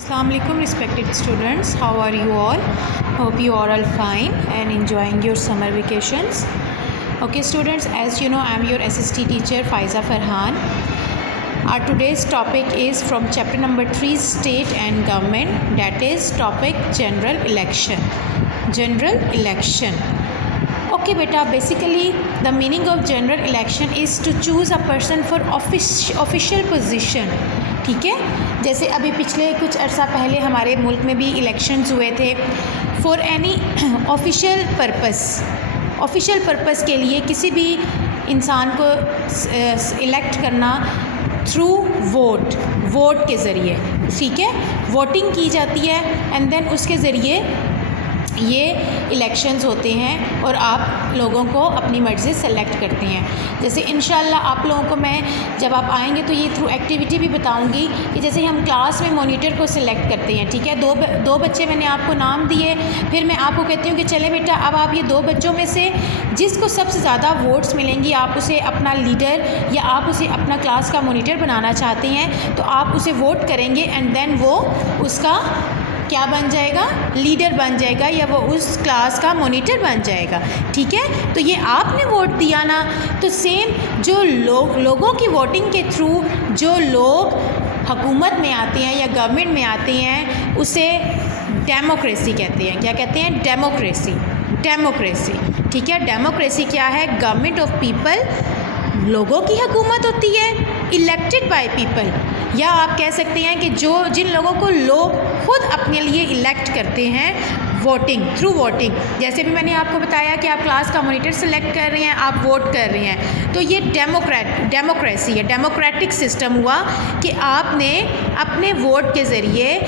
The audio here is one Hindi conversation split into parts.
Assalamualaikum respected students, how are you all? Hope you are all fine and enjoying your summer vacations. Okay students, as you know, I am your SST teacher Faiza Farhan. Our today's topic is from chapter number 3, state and government, that is topic general election. Okay beta, basically the meaning of general election is to choose a person for official position. ठीक है, जैसे अभी पिछले कुछ अर्सा पहले हमारे मुल्क में भी इलेक्शंस हुए थे फॉर एनी ऑफिशियल पर्पस के लिए किसी भी इंसान को इलेक्ट करना थ्रू वोट के ज़रिए, ठीक है, वोटिंग की जाती है एंड देन उसके ज़रिए ये इलेक्शंस होते हैं और आप लोगों को अपनी मर्ज़ी सेलेक्ट करते हैं। जैसे इंशाल्लाह आप लोगों को मैं जब आप आएंगे तो ये थ्रू एक्टिविटी भी बताऊंगी कि जैसे हम क्लास में मॉनिटर को सिलेक्ट करते हैं, ठीक है, दो बच्चे मैंने आपको नाम दिए, फिर मैं आपको कहती हूँ कि चले बेटा अब आप ये दो बच्चों में से जिसको सबसे ज़्यादा वोट्स मिलेंगी आप उसे अपना लीडर या आप उसे अपना क्लास का मॉनिटर बनाना चाहते हैं तो आप उसे वोट करेंगे एंड देन वो उसका क्या बन जाएगा, लीडर बन जाएगा या वो उस क्लास का मॉनिटर बन जाएगा। ठीक है, तो ये आपने वोट दिया ना, तो सेम जो लोगों की वोटिंग के थ्रू जो लोग हुकूमत में आते हैं या गवर्नमेंट में आते हैं उसे डेमोक्रेसी कहते हैं। क्या कहते हैं? डेमोक्रेसी। ठीक है, डेमोक्रेसी क्या है? गवर्नमेंट ऑफ पीपल, लोगों की हुकूमत होती है, इलेक्टेड बाय पीपल, या आप कह सकते हैं कि जिन लोगों को लोग खुद अपने लिए इलेक्ट करते हैं थ्रू वोटिंग। जैसे भी मैंने आपको बताया कि आप क्लास का मॉनिटर सेलेक्ट कर रहे हैं, आप वोट कर रहे हैं, तो ये डेमोक्रेसी है, डेमोक्रेटिक सिस्टम हुआ कि आपने अपने वोट के ज़रिए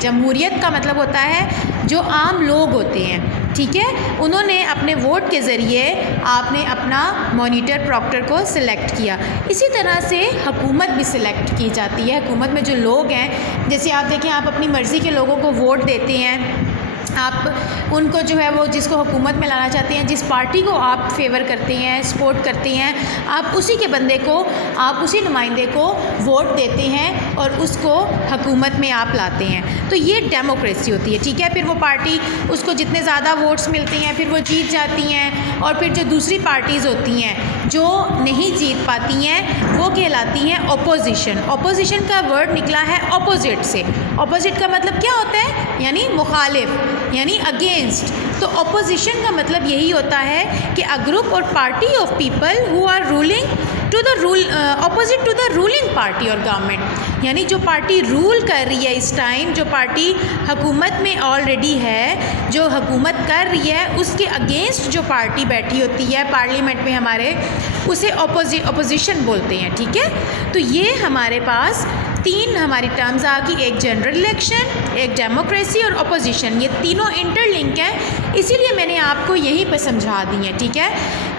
जमहूरियत का मतलब होता है जो आम लोग होते हैं, ठीक है, उन्होंने अपने वोट के ज़रिए आपने अपना मॉनिटर प्रॉक्टर को सिलेक्ट किया। इसी तरह से हुकूमत भी सिलेक्ट की जाती है। हुकूमत में जो लोग हैं, जैसे आप देखें, आप अपनी मर्ज़ी के लोगों को वोट देते हैं, आप उनको जो है वो जिसको हुकूमत में लाना चाहते हैं, जिस पार्टी को आप फेवर करते हैं, सपोर्ट करते हैं, आप उसी के बंदे को, आप उसी नुमाइंदे को वोट देते हैं और उसको हुकूमत में आप लाते हैं। तो ये डेमोक्रेसी होती है। ठीक है, फिर वो पार्टी, उसको जितने ज़्यादा वोट्स मिलते हैं फिर वो जीत जाती हैं, और फिर जो दूसरी पार्टीज़ होती हैं जो नहीं जीत पाती हैं वो कहलाती हैं ऑपोजिशन। ऑपोजिशन का वर्ड निकला है ऑपोजिट से। ऑपोजिट का मतलब क्या होता है? यानी मुखालिफ, यानी अगेंस्ट। तो ऑपोजिशन का मतलब यही होता है कि अ ग्रुप और party of people who are ruling opposite to the ruling party और गवर्नमेंट, यानी जो पार्टी रूल कर रही है इस टाइम, जो पार्टी हुकूमत में ऑलरेडी है, जो हुकूमत कर रही है, उसके अगेंस्ट जो पार्टी बैठी होती है पार्लियामेंट में हमारे, उसे ऑपोजिशन बोलते हैं। ठीक है, तो ये हमारे पास तीन हमारी टर्म्स आ गई, एक जनरल इलेक्शन, एक डेमोक्रेसी और ऑपोजिशन। ये तीनों इंटरलिंक हैं, इसीलिए मैंने आपको यहीं पे समझा दी है। ठीक है,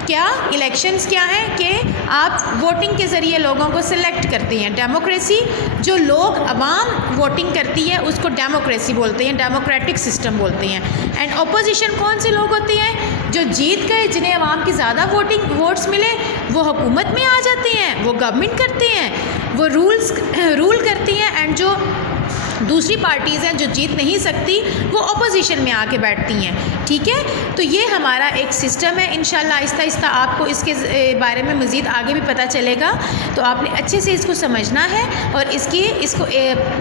क्या इलेक्शंस क्या हैं कि आप वोटिंग के ज़रिए लोगों को सिलेक्ट करते हैं। डेमोक्रेसी, जो लोग अवाम वोटिंग करती है उसको डेमोक्रेसी बोलते हैं, डेमोक्रेटिक सिस्टम बोलते हैं। एंड ऑपोजिशन कौन से लोग होते हैं? जो जीत गए, जिन्हें अवाम की ज़्यादा वोट्स मिले, वो हुकूमत में आ जाते हैं, वो गवर्नमेंट करते हैं, वो रूल करती हैं, एंड जो दूसरी पार्टीज़ हैं जो जीत नहीं सकती वो ऑपोजिशन में आके बैठती हैं। ठीक है, तो ये हमारा एक सिस्टम है। इंशाल्लाह आहिस्ता आहिस्ता आपको इसके बारे में मज़ीद आगे भी पता चलेगा, तो आपने अच्छे से इसको समझना है और इसको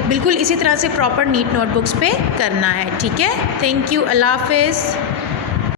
बिल्कुल इसी तरह से प्रॉपर नीट नोटबुक्स पे करना है। ठीक है, थैंक यू, अल्लाह हाफ़िज़।